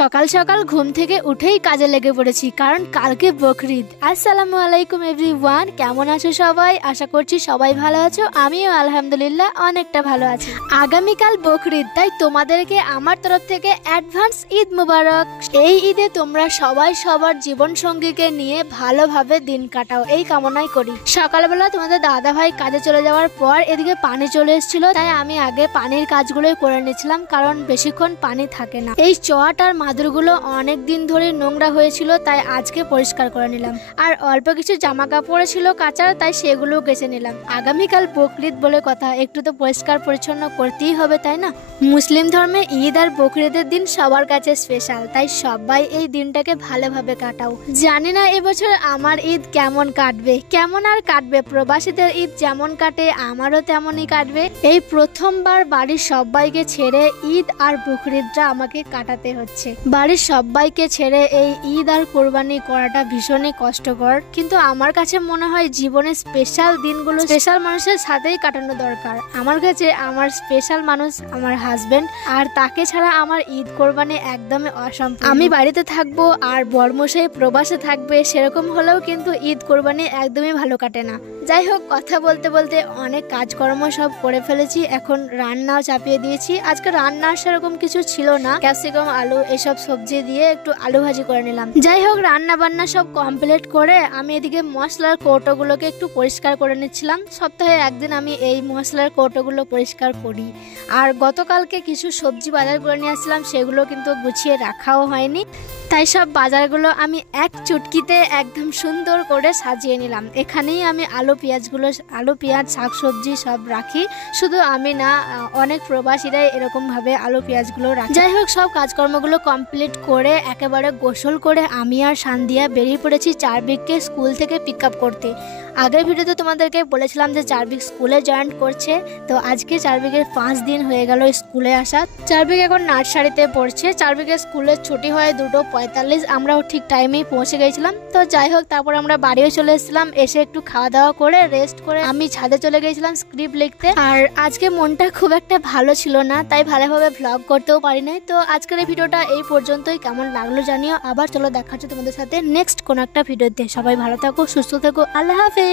সকাল সকাল ঘুম থেকে উঠেই কাজে লেগে পড়েছি, কারণ কালকে বকরিদ। আসসালামু আলাইকুম এভরিওয়ান, কেমন আছো সবাই? আশা করছি সবাই ভালো আছো। আমিও আলহামদুলিল্লাহ অনেকটা ভালো আছি। আগামীকাল বকরিদ, তাই তোমাদেরকে আমার তরফ থেকে অ্যাডভান্স ঈদ মুবারক। এই ঈদে তোমরা সবাই সবার জীবন সঙ্গীকে নিয়ে ভালোভাবে দিন কাটাও, এই কামনাই করি। সকালবেলা তোমাদের দাদা ভাই কাজে চলে যাওয়ার পর এদিকে পানি চলে এসেছিল, তাই আমি আগে পানির কাজগুলোই করে নিয়েছিলাম, কারণ বেশিক্ষণ পানি থাকে না। এই চট আর মাদুরগুলো অনেক দিন ধরে নোংরা হয়েছিল, তাই আজকে পরিষ্কার করে নিলাম। আর অল্প কিছু জামা কাপড় ছিল কাচার, তাই সেগুলো কেচে নিলাম। আগামীকাল বকরিদ বলে কথা, একটু তো পরিষ্কার পরিচ্ছন্ন করতেই হবে, তাই না? মুসলিম ধর্মে ঈদ আর বকরিদের দিন সবার কাছে স্পেশাল, তাই সবাই এই দিনটাকে ভালোভাবে কাটাও। জানি না এবছর আমার ঈদ কেমন কাটবে, কেমন আর কাটবে। প্রবাসীদের ঈদ যেমন কাটে আমারও তেমনই কাটবে। এই প্রথমবার বাড়ির সবাইকে ছেড়ে ঈদ আর বকরিদটা আমাকে কাটাতে হচ্ছে। বাড়ির সবাইকে ছেড়ে এই ঈদ আর কোরবানি করাটা ভীষণই কষ্টকর, কিন্তু আমার কাছে মনে হয় জীবনের স্পেশাল দিনগুলো স্পেশাল মানুষের সাথেই কাটানো দরকার। আমার কাছে আমার স্পেশাল মানুষ আমার হাজবেন্ড, আর তাকে ছাড়া আমার ঈদ কোরবানি একদমই অসম্পূর্ণ। আমি বাড়িতে থাকবো আর বর্মশাই প্রবাসে থাকবে, সেরকম হলেও কিন্তু ঈদ কোরবানি একদমই ভালো কাটে না। যাই হোক, কথা বলতে বলতে অনেক কাজকর্ম সব করে ফেলেছি, এখন রান্নাও চাপিয়ে দিয়েছি। আজকে রান্না সেরকম কিছু ছিল না, ক্যাপসিকাম আলু এসব সবজি দিয়ে একটু আলু ভাজি করে নিলাম। যাই হোক, রান্না বান্না সব কমপ্লিট করে আমি এদিকে মশলার কৌটোগুলোকে একটু পরিষ্কার করে নিচ্ছিলাম। সপ্তাহে একদিন আমি এই মশলার কৌটোগুলো পরিষ্কার করি। আর গতকালকে কিছু সবজি বাজার করে নিয়ে আসছিলাম, সেগুলো কিন্তু গুছিয়ে রাখাও হয়নি, তাই সব বাজারগুলো আমি এক চুটকিতে একদম সুন্দর করে সাজিয়ে নিলাম। এখানেই আমি আলু পেঁয়াজ শাকসবজি সব রাখি, শুধু আমি না, অনেক প্রবাসীরাই এরকম ভাবে আলু পেঁয়াজগুলো রাখে। যাই হোক, সব কাজকর্মগুলো কমপ্লিট করে একেবারে গোসল করে আমি আর সান্দিয়া বেরিয়ে পড়েছি চারবিককে স্কুল থেকে পিক আপ করতে। আগের ভিডিওতে তোমাদেরকে বলেছিলাম যে চারবিক স্কুলে জয়েন করছে, তো আজকে চারবিকের 5 দিন হয়ে গেল স্কুলে আসা। চারবিক এখন নার্সারিতে পড়ছে। চারবিকের স্কুলের ছুটি হয় 2:45, আমরাও ঠিক টাইমেই পৌঁছে গেছিলাম। তো যাই হোক, তারপর আমরা বাড়িও চলে এসেছিলাম। এসে একটু খাওয়া দাওয়া করে রেস্ট করে আমি ছাদে চলে গেছিলাম স্ক্রিপ্ট লিখতে। আর আজকে মনটা খুব একটা ভালো ছিল না, তাই ভালোভাবে ভ্লগ করতেও পারি নাই। তো আজকের এই ভিডিওটা এই পর্যন্তই। কেমন লাগলো জানিও। আবার চলো দেখা হচ্ছে তোমাদের সাথে নেক্সট কোন একটা ভিডিওতে। সবাই ভালো থাকো, সুস্থ থাকো, আল্লাহ হাফেজ।